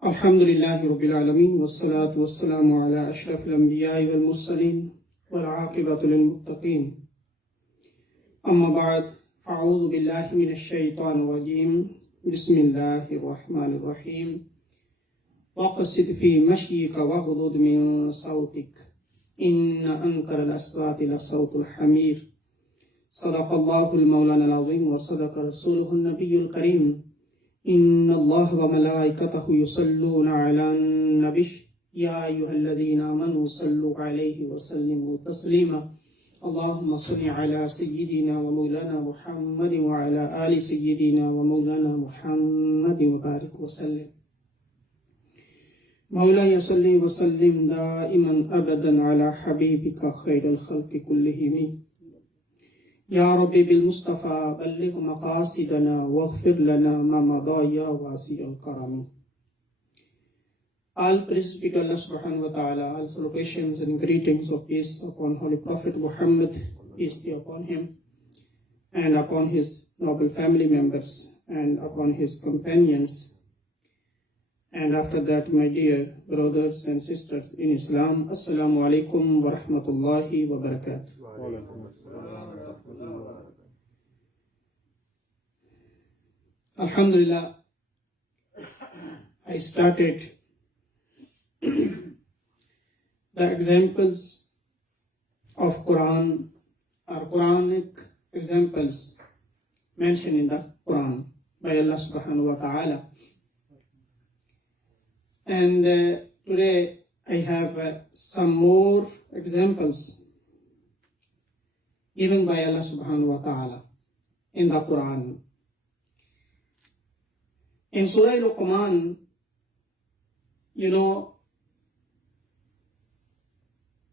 Alhamdulillahi Rabbil Alameen, wassalatu wassalamu ala ashrafil anbiya'i wal mursaleen, wal aqibatu lil muttaqeen. Amma ba'd, fa'udhu billahi minash shaitanir rajeem, bismillahir rahmanir rahim. Waqsid fi mashyika waghdud min sawtik, inna ankara al-aswati la sawtul hamir. Sadaqallahu al-mawlana al-azim wa sadaqa rasuluhu an-nabiyyul kareem. إن الله وملائكته يصلون على النبي يا أيها الذين آمنوا صلوا عليه وسلموا تسليما اللهم صل على سيدنا ومولانا محمد وعلى آل سيدنا ومولانا محمد وبارك وسلم مولاي صل وسلم دائما أبدا على حبيبك خير الخلق كلهم يا ربي بالمصطفى بلغ مقاصدنا واغفر لنا ما مضى يا واسع الكرم. All praise be to Allah subhanahu wa ta'ala, all salutations and greetings of peace upon Holy Prophet Muhammad, peace be upon him, and upon his noble family members, and upon his companions. And after that, my dear brothers and sisters in Islam, Assalamu alaikum wa rahmatullahi wa barakatuh. Alhamdulillah, I started the examples of Quran, or Quranic examples mentioned in the Quran by Allah subhanahu wa ta'ala. And today I have some more examples given by Allah subhanahu wa ta'ala in the Quran. In Surah Luqman,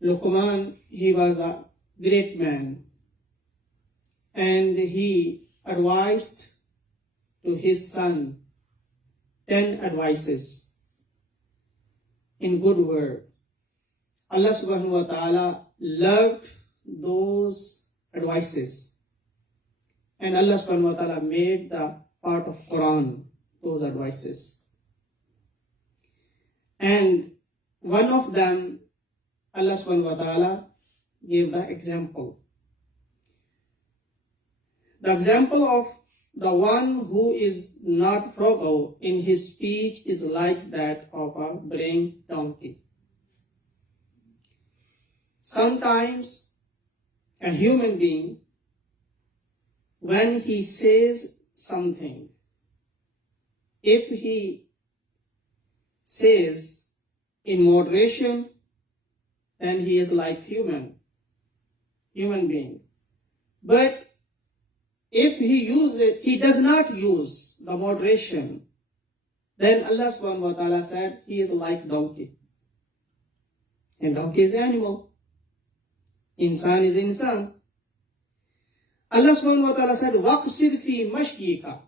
Luqman, he was a great man, and he advised to his son 10 advices in good word. Allah subhanahu wa ta'ala loved those advices, and Allah subhanahu wa ta'ala made the part of Quran those advices. And one of them, Allah subhanahu wa ta'ala gave the example. The example of the one who is not frugal in his speech is like that of a braying donkey. Sometimes a human being, when he says something, if he says in moderation, then he is like human being. But if he does not use the moderation, then Allah subhanahu wa ta'ala said he is like donkey. And donkey is animal. Insan is insan. Allah subhanahu wa ta'ala said, وَقْصِدْ فِي مَشْيِكَ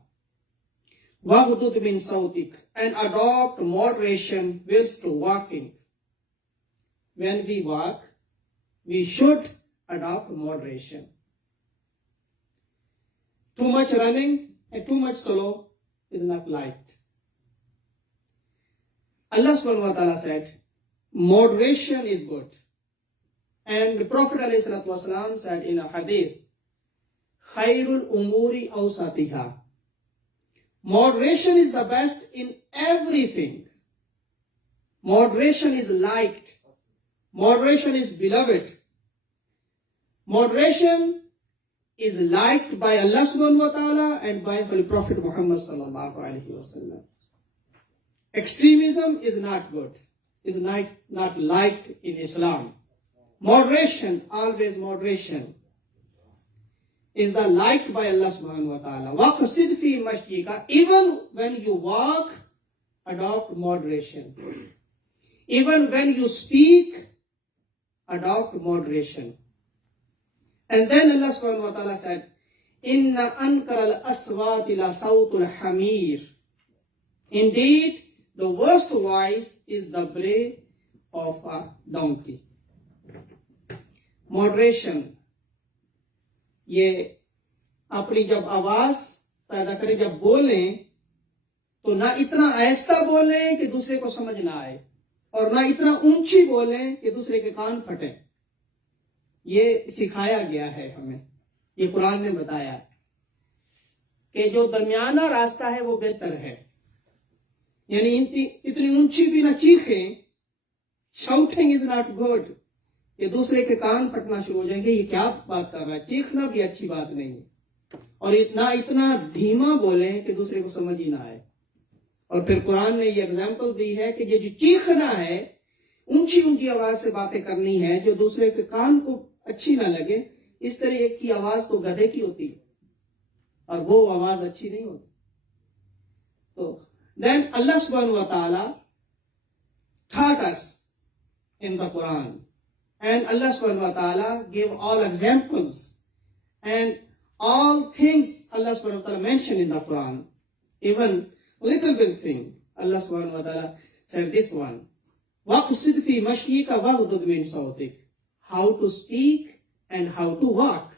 وَغْضُضْ مِنْ صَوْتِكَ, and adopt moderation whilst walking. When we walk, we should adopt moderation. Too much running and too much slow is not liked. Allah subhanahu wa ta'ala said, moderation is good. And the Prophet ﷺ said in a hadith, خَيْرُ الْأُمُورِ أَوْسَطِهَا, moderation is the best in everything. Moderation is liked. Moderation is beloved. Moderation is liked by Allah subhanahu wa ta'ala and by Holy Prophet Muhammad sallallahu alaihi wasallam. Extremism is not good, is not liked in Islam. Moderation, always moderation, is the liked by Allah subhanahu wa ta'ala. وَقْصِدْ فِي مَشْيِكَ, even when you walk, adopt moderation. Even when you speak, adopt moderation. And then Allah subhanahu wa ta'ala said, Inna ankara al-aswati la sawtul hamir. Indeed, the worst voice is the bray of a donkey. Moderation. ये अपनी जब आवाज पैदा करें, जब बोलें, तो ना इतना आहिस्ता बोलें कि दूसरे को समझ ना आए, और ना इतना ऊंची बोलें कि दूसरे के कान फटे। ये सिखाया गया है हमें, ये कुरान ने बताया कि जो दरमियाना रास्ता है वो बेहतर है। यानी इतनी ऊंची भी ना चीखें, शाउटिंग इज नॉट गुड, ये दूसरे के कान फटना शुरू हो जाएंगे, ये क्या बात कर रहा है, चीखना भी अच्छी बात नहीं है। और इतना धीमा बोले कि दूसरे को समझ ही ना आए। और फिर कुरान ने ये एग्जाम्पल दी है कि ये जो चीखना है, ऊंची ऊंची आवाज से बातें करनी है जो दूसरे के कान को अच्छी ना लगे, इस तरह की आवाज तो गधे की होती है और वो आवाज अच्छी नहीं होती। तो देन अल्लाह सुब्हानहू व तआला taught us in the Quran, and Allah subhanahu wa ta'ala gave all examples and all things Allah subhanahu wa ta'ala mentioned in the Quran. Even little bit thing, Allah subhanahu wa ta'ala said this one, وَقْصِدْ فِي مَشْيِكَ وَغْضُضْ مِنْ صَوْتِكَ, how to speak and how to walk.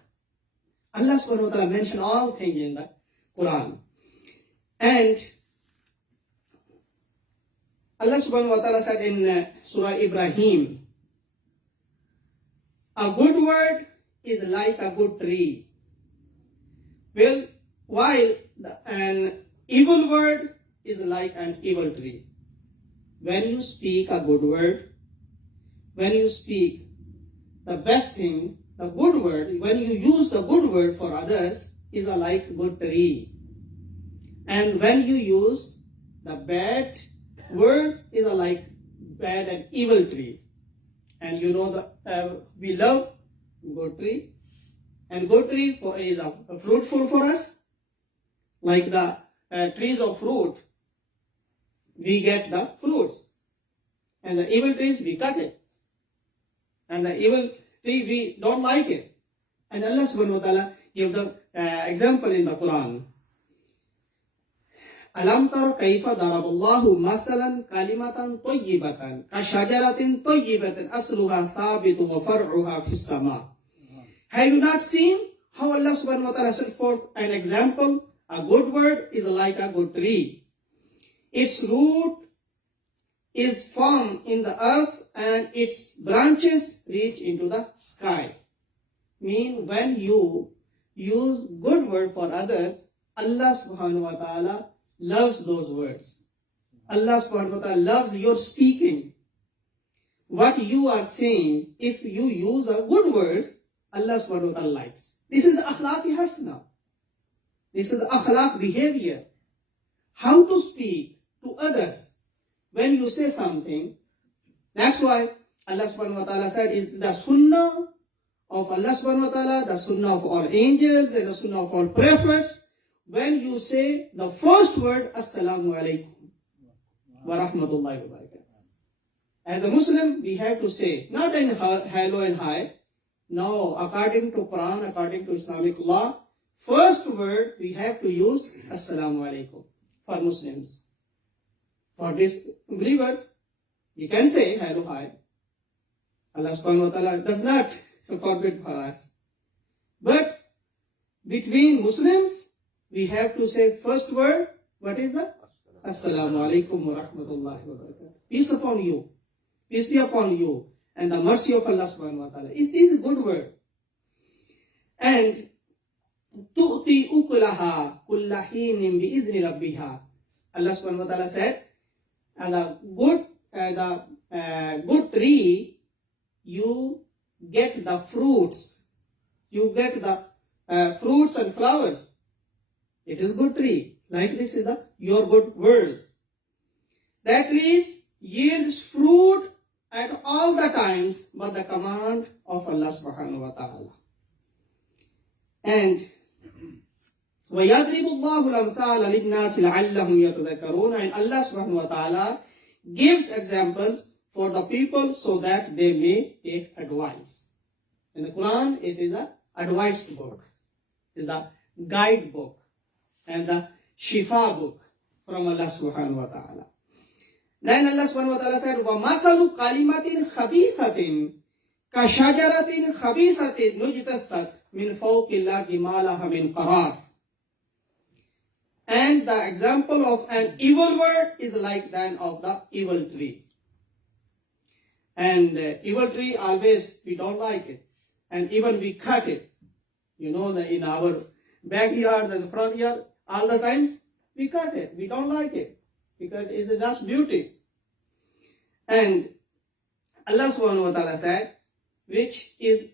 Allah subhanahu wa ta'ala mentioned all things in the Quran. And Allah subhanahu wa ta'ala said in Surah Ibrahim, a good word is like a good tree, while an evil word is like an evil tree. When you speak a good word, when you speak the best thing, the good word, when you use the good word for others, is a like good tree. And when you use the bad words, is a like bad and evil tree. And you know that we love good tree, and good tree is fruitful for us, like the trees of fruit. We get the fruits, and the evil trees we cut it, and the evil tree we don't like it. And Allah subhanahu wa ta'ala gave the example in the Quran. Alam tara kaifa daraballahu masalan kalimatan tayyibatan kashajaratin tayyibatin asluha thabitun wa far'uha fis sama. Have you not seen how Allah subhanahu wa ta'ala set forth an example? A good word is like a good tree. Its root is firm in the earth and its branches reach into the sky. Mean when you use good word for others, Allah subhanahu wa ta'ala loves those words. Allah subhanahu wa ta'ala loves your speaking. What you are saying, if you use a good words, Allah subhanahu wa ta'ala likes. This is the akhlaq hasna. This is the akhlaq behavior. How to speak to others when you say something. That's why Allah subhanahu wa ta'ala said is the sunnah of Allah subhanahu wa ta'ala, the sunnah of all angels and the sunnah of all prophets. When you say the first word, Assalamu alaikum wa rahmatullahi wa barakatuh. As a Muslim, we have to say, not in hello and hi. No, according to Quran, according to Islamic law, first word we have to use Assalamu alaikum for Muslims. For disbelievers, you can say hello, hi. Allah subhanahu wa ta'ala does not forbid for us. But between Muslims, we have to say first word, what is that? Assalamu alaikum wa rahmatullahi wa barakatuh. Peace upon you. Peace be upon you. And the mercy of Allah subhanahu wa ta'ala. It is a good word. And tu'ti ukulaha kullahinin bi'idhni rabbiha. Allah subhanahu wa ta'ala said, and the good tree, you get the fruits. You get the fruits and flowers. It is good tree. Like this is your good words. That tree yields fruit at all the times, but the command of Allah subhanahu wa ta'ala. And وَيَضْرِبُ اللَّهُ الْأَمْثَالَ لِلنَّاسِ لَعَلَّهُمْ يَتَذَكَّرُونَ. And Allah subhanahu wa ta'ala gives examples for the people so that they may take advice. In the Quran, it is an advice book. It is a guide book. And the Shifa book from Allah subhanahu wa ta'ala. Then Allah subhanahu wa ta'ala said, وَمَثَلُ كَلِمَةٍ خَبِيثَةٍ كَشَجَرَةٍ خَبِيثَةٍ نُجْتَثَّتْ مِنْ فَوْقِ الْأَرْضِ مَا لَهَا مِنْ قَرَارٍ. And the example of an evil word is like that of the evil tree. And evil tree always, we don't like it. And even we cut it. You know, that in our backyard and front yard, all the time, we cut it. We don't like it. Because it's just beauty. And Allah subhanahu wa ta'ala said, which is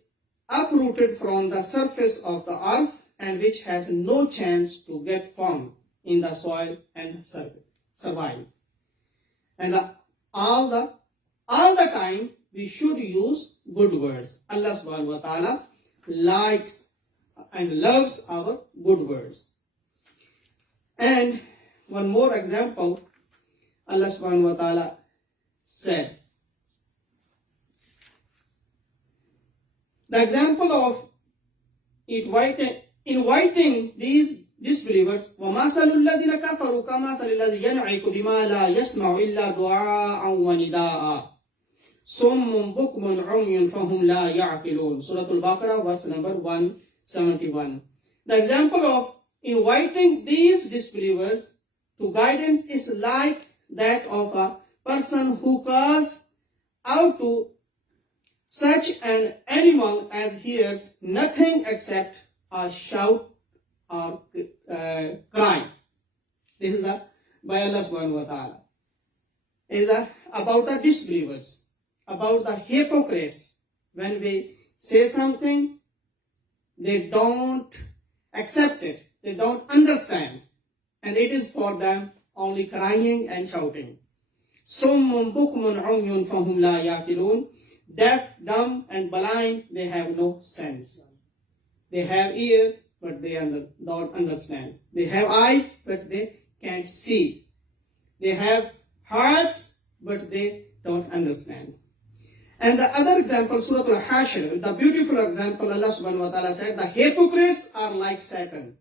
uprooted from the surface of the earth and which has no chance to get formed in the soil and survive. And all the time we should use good words. Allah subhanahu wa ta'ala likes and loves our good words. And one more example, Allah subhanahu wa ta'ala said, the example of inviting these disbelievers, وَمَثَلُ الَّذِينَ كَفَرُوا كَمَثَلِ الَّذِي يَنْعِقُ بِمَا لَا يَسْمَعُ إِلَّا دُعَاءً وَنِدَاءً صُمٌّ بُكْمٌ عُمْيٌ فَهُمْ لَا يَعْقِلُونَ Surah Al-Baqarah, verse number 171. The example of inviting these disbelievers to guidance is like that of a person who calls out to such an animal as hears nothing except a shout or cry. This is by Allah subhanahu wa ta'ala. It is about the disbelievers, about the hypocrites. When we say something, they don't accept it, they don't understand, and it is for them only crying and shouting. Summun bukmun umyun fahum la yaqilun. Deaf, dumb, and blind, they have no sense. They have ears, but they don't understand. They have eyes, but they can't see. They have hearts, but they don't understand. And the other example, Surah Al-Hashr, the beautiful example, Allah subhanahu wa ta'ala said, the hypocrites are like Satan.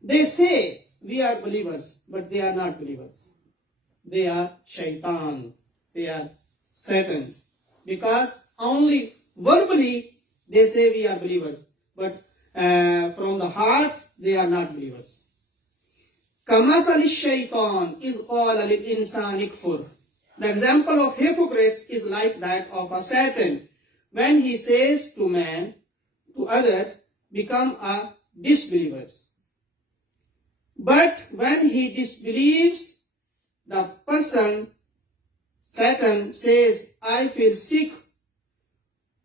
They say, we are believers, but they are not believers. They are shaitan. They are satans. Because only verbally they say we are believers. But from the hearts they are not believers. كَمَثَلِ الشَّيْطَانِ إِذْ قَالَ لِلْإِنسَانِ اكْفُرْ. The example of hypocrites is like that of a Satan. When he says to man, to others, become a disbelievers. But when he disbelieves, the person, Satan, says, I feel sick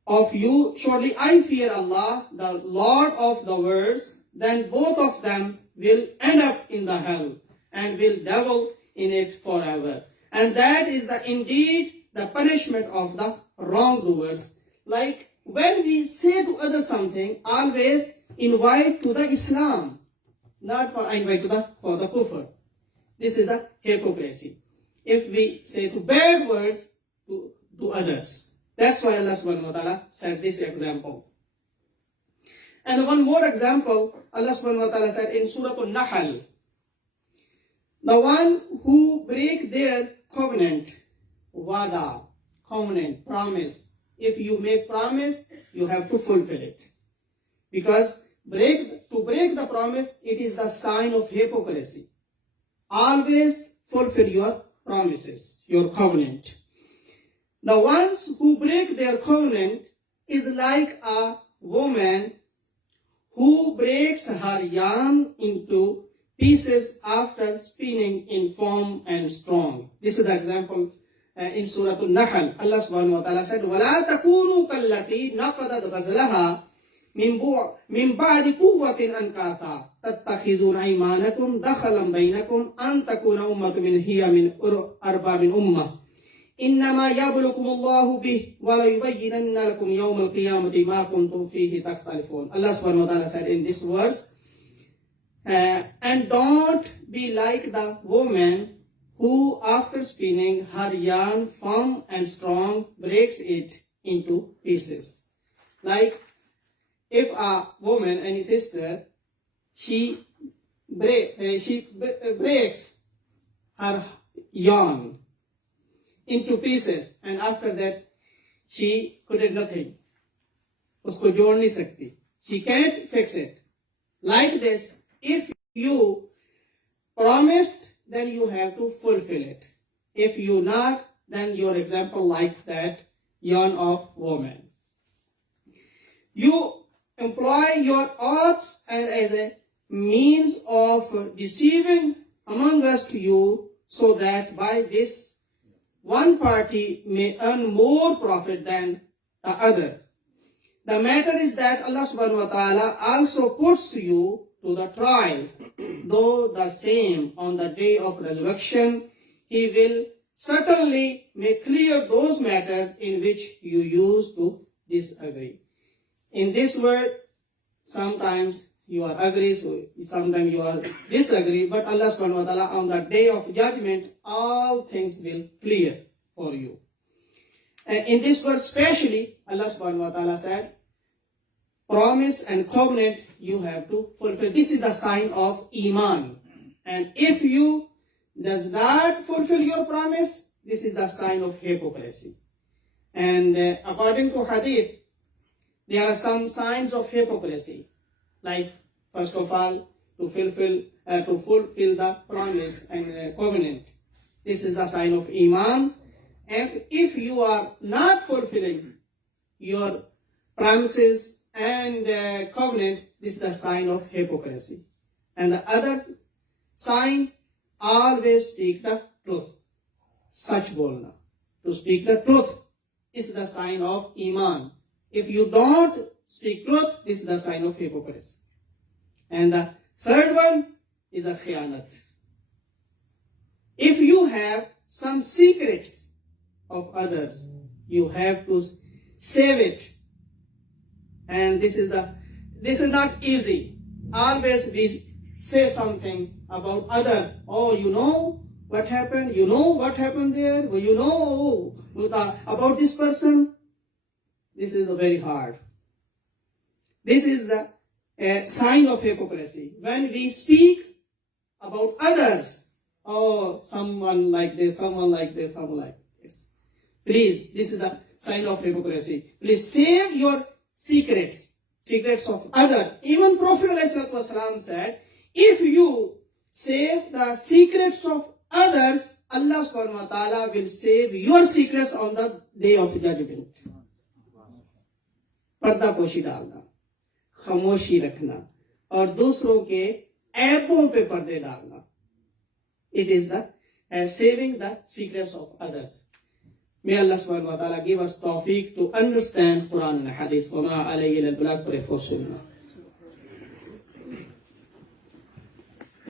of you. Surely I fear Allah, the Lord of the worlds. Then both of them will end up in the hell and will dwell in it forever. And that is indeed the punishment of the wrongdoers. Like when we say to others something, always invite to the Islam, not for invite for the kufr. This is the hypocrisy. If we say to bad words to others. That's why Allah subhanahu wa ta'ala said this example. And one more example, Allah subhanahu wa ta'ala said in Surah Al-Nahl, the one who break their covenant, wada, covenant, promise. If you make promise, you have to fulfill it. Because to break the promise, it is the sign of hypocrisy. Always fulfill your promises, your covenant. The ones who break their covenant is like a woman who breaks her yarn into pieces after spinning in firm and strong. This is the example in Surah Al-Nahl. Allah subhanahu wa ta'ala said, وَلَا تَكُونُوا كَالَّتِي نَقَضَتْ غَزْلَهَا من بعد قوة أنكاثا تتخذون أيمانكم دخلا بينكم أن تكون أمة هي من أربع من أمة إنما يبلوكم الله به وليبينن لكم يوم القيامة ما كنتم فيه تختلفون. Allah subhanahu wa ta'ala said in this verse, and don't be like the woman who after spinning her yarn firm and strong breaks it into pieces. Like if a woman, any sister, she breaks her yarn into pieces and after that she couldn't nothing. Usko jod nahi sakti. She can't fix it. like this. If you promised, then you have to fulfill it. If you not, then your example like that yarn of woman. You employ your oaths and as a means of deceiving among us to you, so that by this one party may earn more profit than the other. The matter is that Allah subhanahu wa ta'ala also puts you to the trial, though the same on the day of resurrection. He will certainly make clear those matters in which you used to disagree. In this word, sometimes you are agree, so sometimes you are disagree, but Allah subhanahu wa ta'ala on the day of judgment, all things will clear for you. And in this verse especially, Allah subhanahu wa ta'ala said, promise and covenant you have to fulfill. This is the sign of Iman. And if you does not fulfill your promise, this is the sign of hypocrisy. And according to Hadith, there are some signs of hypocrisy. Like, first of all, to fulfill the promise and covenant. This is the sign of Iman. And if you are not fulfilling your promises and covenant, this is the sign of hypocrisy. And the other sign, always speak the truth. Sach bolna. To speak the truth is the sign of Iman. If you don't speak truth, this is the sign of hypocrisy. And the third one is a khiyanat. If you have some secrets of others, you have to save it. And this is not easy. Always we say something about others. Oh, you know what happened? You know what happened there? Well, you know about this person? This is very hard. This is the sign of hypocrisy. When we speak about others, oh, someone like this, someone like this, someone like this. Please, this is the sign of hypocrisy. Please save your secrets of others. Even Prophet ﷺ said, if you save the secrets of others, Allah subhanahu wa ta'ala will save your secrets on the day of judgment. पर्दा पोशी डालना, खामोशी रखना और दूसरों के ऐबों पे पर्दे डालना. It is the saving the secrets of others. May Allah subhanahu wa ta'ala give us tawfiq to understand Quran and Hadith. وَمَا عَلَيْهِ إِلَّا الْبَلَاغُ. Pray for Sunnah.